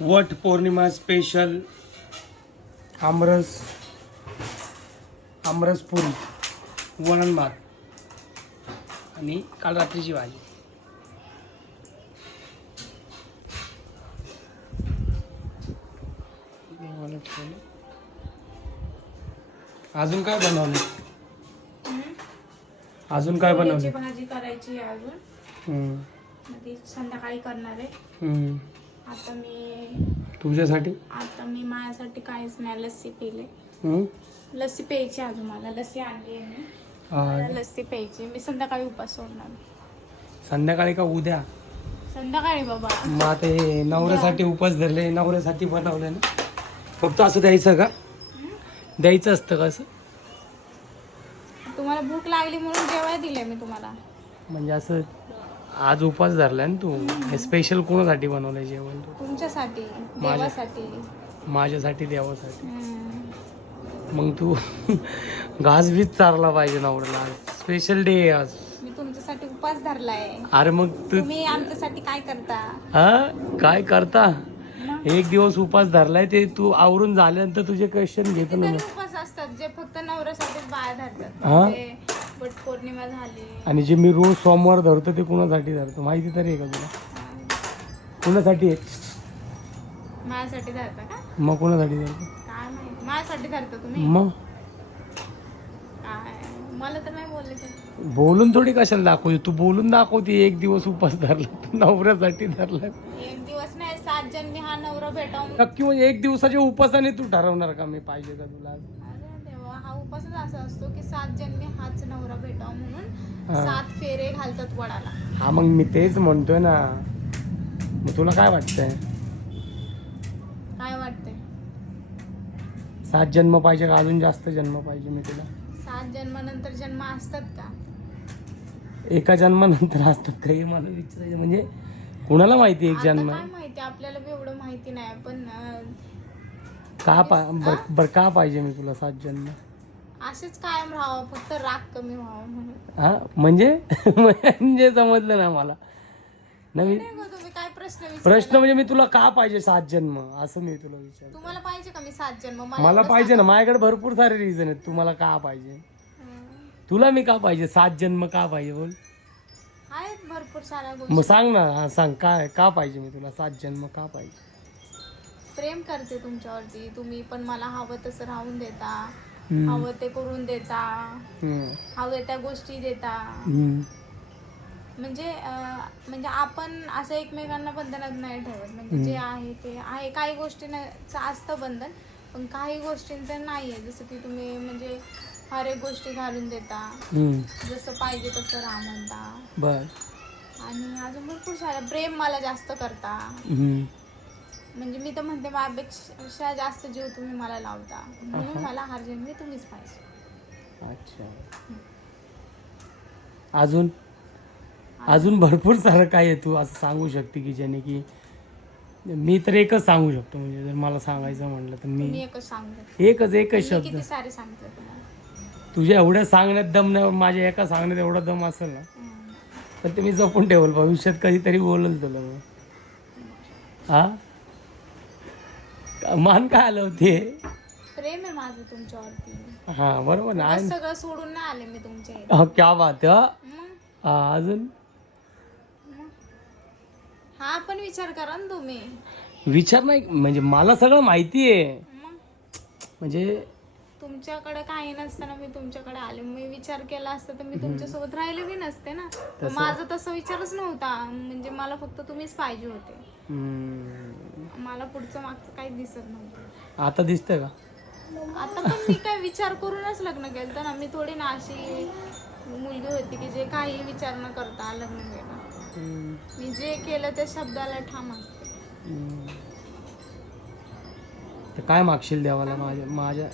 Vat Purnima special आमरस आमरस पुरी. वरण भात आणि काल रात्रीची भाजी. अजून काय बनवलं अजून काय बनवलं भाजी करायची अजून. संध्याकाळी करणार आहे. आता मी तुझ्यासाठी आता मी माझ्यासाठी काहीच नाही लस्सी पिले? लस्सी प्यायची अजून मला लस्सी आणली आहे मी. लस्सी प्यायची मी संध्याकाळी उपास सोडणार. संध्याकाळी का उद्या? संध्याकाळी बाबा. मग आता हे नवऱ्यासाठी उपास धरले नवऱ्यासाठी बनवले ना? फक्त असं द्यायचं का? द्यायचं असतं का असं? तुम्हाला भूक लागली म्हणून जेवाय दिले मी तुम्हाला. म्हणजे असं आज उपास धरलाय ना तू. हे स्पेशल कोणासाठी बनवलंय जेवण तू? तुमच्यासाठी माझ्या- देवासाठी. माझ्यासाठी देवासाठी. हम्म. मग तू घास बीच चारला पाहिजे नवऱ्याला. आज स्पेशल डे आहे आज. मी तुमच्यासाठी उपास धरलाय. अरे मग तू तुम्ही आमच्यासाठी काय करता? हा? काय करता? एक दिवस उपास धरलाय ते तू आवरून झाल्यानंतर तुझे क्वेश्चन घेतो ना कितीतरी उपास असतात जे फक्त नवऱ्यासाठीच बाया धरतात. हा? म्हणजे वट पौर्णिमा झाली. आणि जे मी रोज सोमवार धरतो ते कुणासाठी धरतो? माहिती तरी आहे का तुला? कुणासाठी आहे? माझ्यासाठी धरता का? मग कुणासाठी धरतो? काय माहिती? माझ्यासाठी धरता तुम्ही? मग? काय? मला तर नाही बोलले ते बोलून थोडी कशाला दाखवते? तू बोलून दाखवते एक दिवस उपास धरला तू नवऱ्यासाठी धरला. एक दिवस नाही सात जन्मी हा नवरा भेटावून नक्की म्हणजे एक दिवसाच्या उपासाने तू ठरवणार का मी? पाहिजे का तुला? उपासच असा असतो की सात जन्मी हाच नवरा भेटावा म्हणून हा. सात फेरे घालतात वडाला. हा मग मी तेच म्हणतोय ना. मग तुला काय वाटतंय? काय वाटतंय? सात जन्म पाहिजे का? अजून जास्त जन्म पाहिजे मी तुला. सात जन्मानंतर जन्म असतात का? एका जन्मानंतर असतात काही मला विचारायचं म्हणजे कुणाला माहिती एक आता जन्म? काय माहिती? आपल्याला बी एवढं माहिती नाही पण अं, का पा बर बर का पाहिजे मी तुला सात जन्म? असेच कायम राहावं फक्त राग कमी व्हावा म्हणून. हा? म्हणजे? म्हणजे समजलं ना मला. नाही मी- नाही गं, तुम्ही काय प्रश्न विचार प्रश्न म्हणजे मी तुला का पाहिजे सात जन्म? असं मी तुला विचार तुम्हाला पाहिजे का मी सात जन्म? मला एवढं पाहिजे ना. माझ्याकडे भरपूर सारे रिझन आहेत. तुम्हाला का पाहिजे? हं. तुला मी का पाहिजे? सात जन्म का पाहिजे? बोल. आहेत भरपूर साऱ्या मग गोष्टी सांग ना. हा सांग. काय का पाहिजे मी तुला? सात जन्म का पाहिजे? प्रेम करते तुमच्यावरती. तुम्ही पण मला हवं तसं राहून देता. हवं ते करून देता. हवं त्या गोष्टी देता. म्हणजे म्हणजे आपण असं एकमेकांना बंधनात नाही ठेवत. म्हणजे जे आहे ते आहे. काही गोष्टींचं असतं बंधन पण काही गोष्टींचं नाही आहे जसं की तुम्ही म्हणजे हर एक गोष्टी घालून देता. जसं पाहिजे तसं राहा म्हणता. आणि अजून भरपूर सारं प्रेम मला जास्त करता. म्हणजे मी तर म्हणते माझ्यापेक्षा जास्त जीव तुम्ही मला लावता. म्हणून मला हर जन्मी तुम्हीच पाहिजे. अच्छा. अजून? अजून भरपूर सारं काय आहे तू असं सांगू शकते की ज्याने की मी तर एकच सांगू शकतो. म्हणजे जर मला सांगायचं म्हटलं तर मी एकच सांगते एकच एकच मी शब्द. किती सारे सांगते तुम्हाला तुझ्या एवढ्या सांगण्यात दम नाही माझ्या एका सांगण्यात एवढा दम असेल ना हम्म. तर ते मी जपून ठेवल. भविष्यात कधीतरी बोलल तुला मग हा? मान काय आलं होते प्रेम आहे माझं तुमच्यावरती. हा बरोबर ना. सगळं सोडून नाही आले मी तुमच्या इथे. हा, क्या बात हा? मग? हा अजून? हा पण विचार करा ना तुम्ही. विचार नाही म्हणजे मला सगळं माहिती आहे. मग? म्हणजे तुमच्याकडे काही नसताना मी तुमच्याकडे आले. मी विचार केला असता तर मी तुमच्यासोबत राहिले बी नसते ना. माझा तसा विचारच नव्हता. म्हणजे मला फक्त तुम्हीच पाहिजे होते. हम्म, मला पुढचं मागचं काही दिसत नव्हतं. आता दिसतंय का? आता पण मी काय विचार करूनच लग्न केलं ना. मी थोडी ना अशी मुलगी होती की जे काही विचार न करता लग्न केलं हम्म, मी जे केलं त्या शब्दाला ठाम असते. हम्म. तर काय मागशील देवाला माझ्या माझ्या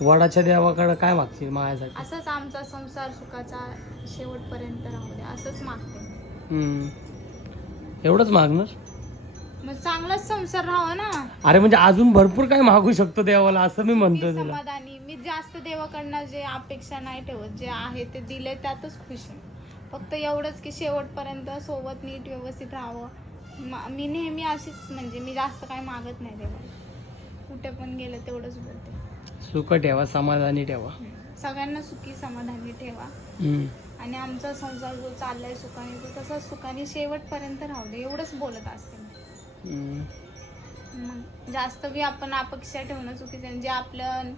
वडाच्या देवाकडे काय मागशील माझ्यासाठी? असंच आमचा संसार सुखाचा शेवटपर्यंत राहू दे. असंच मागते हम्म. एवढंच मागणार? मग चांगलाच संसार राहावा ना. अरे म्हणजे अजून भरपूर काय मागू शकतो देवाला असं मी मी म्हणतोय तुला. समाधानी. मी जास्त देवाकडनं जे अपेक्षा नाही ठेवत जे आहे ते दिले त्यातच खुश आहे. फक्त एवढंच की शेवटपर्यंत सोबत नीट व्यवस्थित राहावं. मा- मी नेहमी अशीच म्हणजे मी जास्त काय मागत नाही देवाला. कुठे पण गेलं तेवढंच बोलते. सुख ठेवा समाधानी ठेवा. सगळ्यांना सुखी समाधानी ठेवा. हम्म. आणि आमचा संसार जो चाललाय सुखाने तो तसाच सुखाने शेवटपर्यंत राहू दे. एवढंच बोलत असते मी. मग जास्त बी आपण अपेक्षा ठेवणं चुकीचं आहे. जे आपलं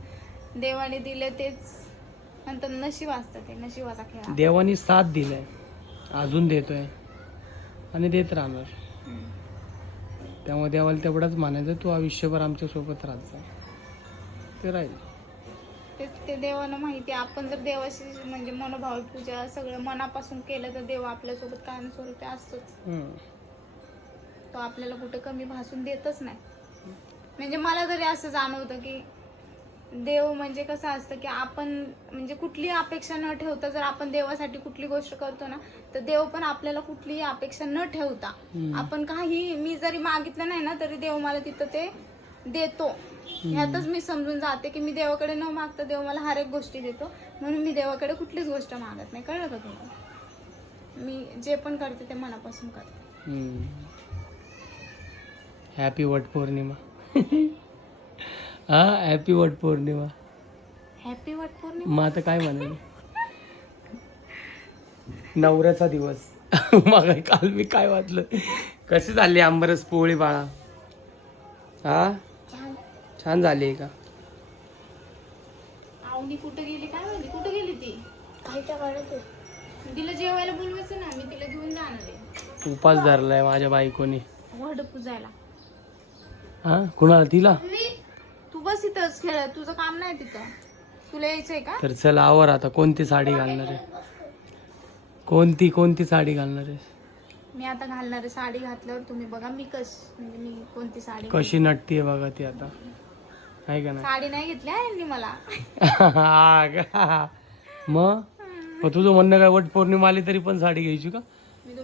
देवाने दिले तेच नंतर नशीब असतं ते नशिबाचा खेळ आहे. देवानी साथ दिलाय अजून देतोय आणि देत राहणार. त्यामुळे देवाला तेवढाच मानायचं तू आयुष्यभर आमच्यासोबत राहत जा ते राहील ते ते देवानं माहिती आहे. आपण जर देवाशी म्हणजे मनोभाव पूजा सगळं मनापासून केलं तर देव आपल्यासोबत कायमस्वरूपी असतोच हम्म. तो आपल्याला कुठं कमी भासून देतच नाही. म्हणजे मला तरी असं जाणवतं की देव म्हणजे कसं असतं की आपण म्हणजे कुठली अपेक्षा न ठेवता जर आपण देवासाठी कुठली गोष्ट करतो ना तर देव पण आपल्याला कुठलीही अपेक्षा न ठेवता. आपण काही मी जरी मागितलं नाही ना तरी देव मला तिथं ते देतो. ह्यातच मी समजून जाते की मी देवाकडे न मागता देव मला हर एक गोष्टी देतो म्हणून मी देवाकडे कुठलीच गोष्ट मागत नाही. कळलं का तुम्हाला मी जे पण करते ते मनापासून करते. हॅपी वट पौर्णिमा हा हॅपी वट पौर्णिमा हॅपी वट पौर्णिमा मग आता काय म्हणाल? नवऱ्याचा दिवस. मग काल मी काय वाचलं? कशी झाली आंबरस पोळी बाळा? हा? छान. झाली आहे का? आवनी कुठं गेली? काय माहिती? कुठं गेली ती? तिला जेवायला बोलवायचं ना मी तिला घेऊन जाणार आहे. उपास धरलाय माझ्या बायकोनी. वड पुजायला हा? कुणाला? तिला? तू बस इथंच खेळ. तुझं काम नाही तिथं. तुला यायचंय का? तर चल आवर आता. कोणती साडी घालणार आहे? कोणती कोणती साडी घालणार आहे? मी आता घालणार आहे. साडी घातल्यावर तुम्ही बघा मी कश म्हणजे मी कोणती साडी कशी नटतीये बघा ती आता. आहे का नाही? साडी नाही घेतली आहे यांनी मला. हा? मग? मग तुझं म्हणणं काय? वट पौर्णिमा आली तरी पण साडी घ्यायची का?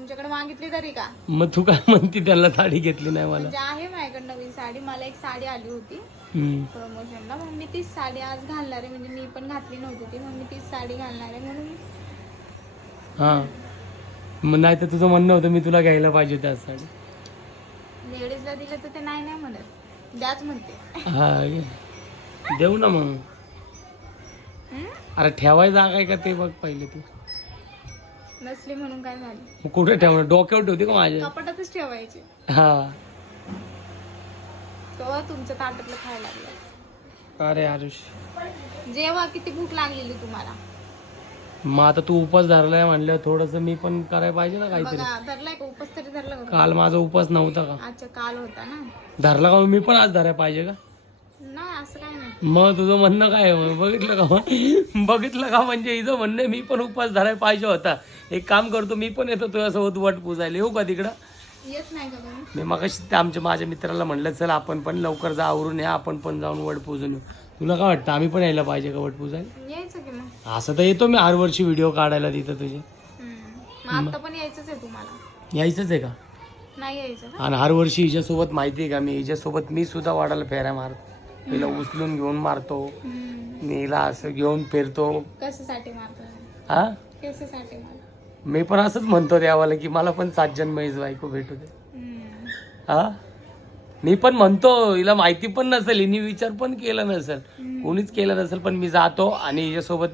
तुमच्याकडे मागितली तरी का? मग तू काय म्हणती त्यांना साडी घेतली नाही मला? म्हणजे आहे माझ्याकडे नवीन साडी. मला एक साडी आली होती. हम्म. प्रमोशनला मग मी तीच साडी आज घालणार आहे. म्हणजे मी पण घातली नव्हती ती. मग मी तीच साडी घालणार आहे म्हणून. हा. मग नाही तर तुझं म्हणणं होतं मी तुला घ्यायला पाहिजे त्याच साडी. लेडीजला दिलं तर ते नाही नाही म्हणत. द्याच म्हणते. हा. देऊ ना मग. हं? अरे ठेवाय जागा आहे का ते बघ पहिले तू. नसली म्हणून काय झालं? मग कुठे ठेवणार? डोक्यावर ठेवते का माझ्या? कपाटातच ठेवायची. हा. तेव्हा तुमच्या ताटातलं खायला लागलं. अरे आरुष. जेव्हा किती भूक लागलेली तुम्हाला? मग आता तू उपास धरलाय म्हणलं थोडस मी पण करायला पाहिजे ना काहीतरी. बघा धरलाय का? उपास तरी धरला का काल माझा उपास नव्हता का? काल होता ना? धरला का मी पण आज धरायला पाहिजे का? असं काय नाही. मग तुझं म्हणणं काय आहे? बघितलं का मग? बघितलं का म्हणजे हिचं म्हणणं आहे, मी पण उपास धरायला पाहिजे होता. एक काम करतो मी पण येतो तुझ्यासोबत वट पुजायला. येऊ का तिकडं? येत नाही का तुम्ही? मी मग आमच्या माझ्या मित्राला म्हणलं चल आपण पण लवकर जा आवरून या आपण पण जाऊन वट पूजून येऊ. तुला काय वाटतं आम्ही पण यायला पाहिजे का वट पूजायला? यायचं की मग. असं तर येतो मी हर वर्षी व्हिडिओ काढायला तिथं तुझे. हम्म. मग आता पण यायचंच आहे तुम्हाला. यायचंच आहे का? नाही यायचं का? आणि हर वर्षी हिच्यासोबत माहिती आहे का मी? हिच्यासोबत मी सुद्धा वाढायला फेऱ्या मारतो. हिला उचलून घेऊन मारतो. हिला असं घेऊन फिरतो. कशासाठी मारतो? हा? कशासाठी मारतो? मी पण असंच म्हणतो देवाला की मला पण सात जन्म हीच बायको भेटू दे. हम्म. हा? मी पण म्हणतो हिला माहिती पण नसेल हिने विचार पण केला नसेल. कोणीच केला नसेल पण मी जातो आणि हिच्यासोबत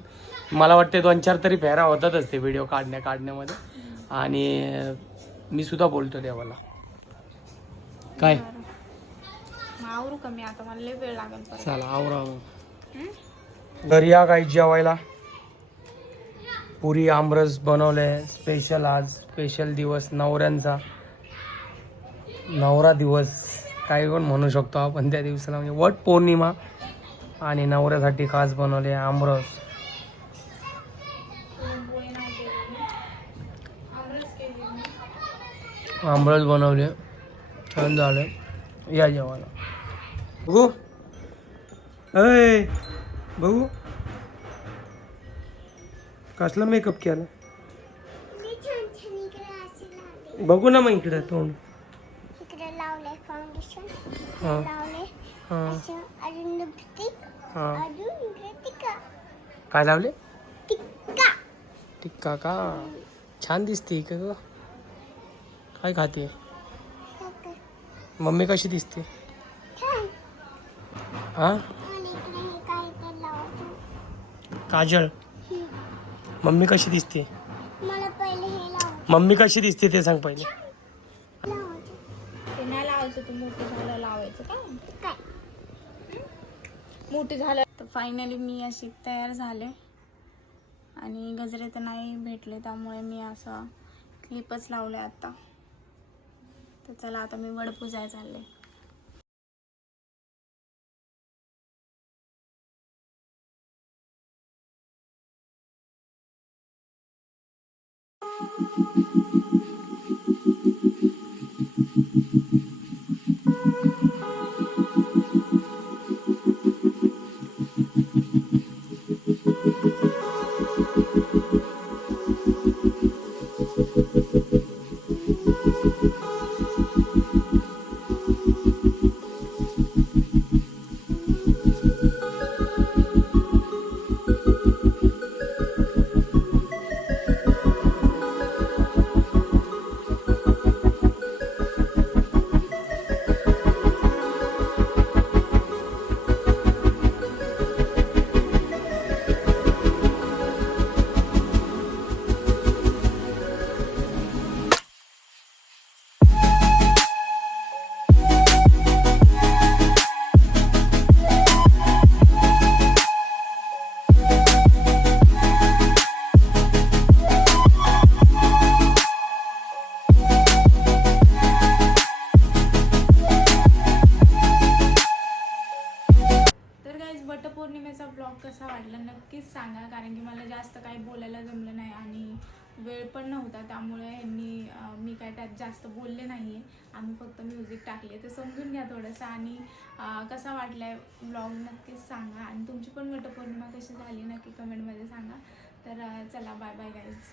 मला वाटते दोन चार तरी फेऱ्या होतातच ते व्हिडिओ काढण्या काढण्यामध्ये. आणि मी सुद्धा बोलतो देवाला. काय? आवरू का मी? आता मला लय वेळ लागेल परत. चला आवरा हम्म? घरी या काही जेवायला. पुरी आमरस बनवले स्पेशल आज स्पेशल दिवस नवऱ्यांचा. नवरा दिवस काही पण म्हणू शकतो आपण त्या दिवसाला. म्हणजे वट पौर्णिमा आणि नवऱ्यासाठी खास बनवले आमरस. पुरणपोळी नाही केली मी. आमरस केली मी. आमरस बनवले. छान झालं. या जेवायला. बघू. अय बघू. कसला मेकअप केला? बघू ना मग इकडे तोंड. इकडे लावले फाउंडेशन हा. हा. हा. काय लावले? टिक्का टिक्का का? छान दिसते का काय खाते? मम्मी कशी दिसते? हा? काजळ. मम्मी कशी दिसते? मला पहिले हे लावायचं मम्मी कशी दिसते ते सांग पहिले. लावायचं ते नाही लावायचं तू मोठं झालं लावायचं का? काय? मोठी झालं तर फायनली मी अशी तयार झाले. आणि गजरे तर नाही भेटले त्यामुळे मी असं क्लिपच लावले आता. तर चला आता मी वड पूजाय चालले. कारण की मला जास्त काही बोलायला जमलं नाही आणि वेळ पण नव्हता त्यामुळे ह्यांनी मी काय त्यात जास्त बोलले नाही आहे आम्ही फक्त म्युझिक टाकले. तर समजून घ्या थोडंसं आणि कसा वाटला आहे ब्लॉग नक्कीच सांगा. आणि तुमची पण वटपौर्णिमा कशी झाली नक्की कमेंटमध्ये सांगा. तर चला बाय बाय गाईज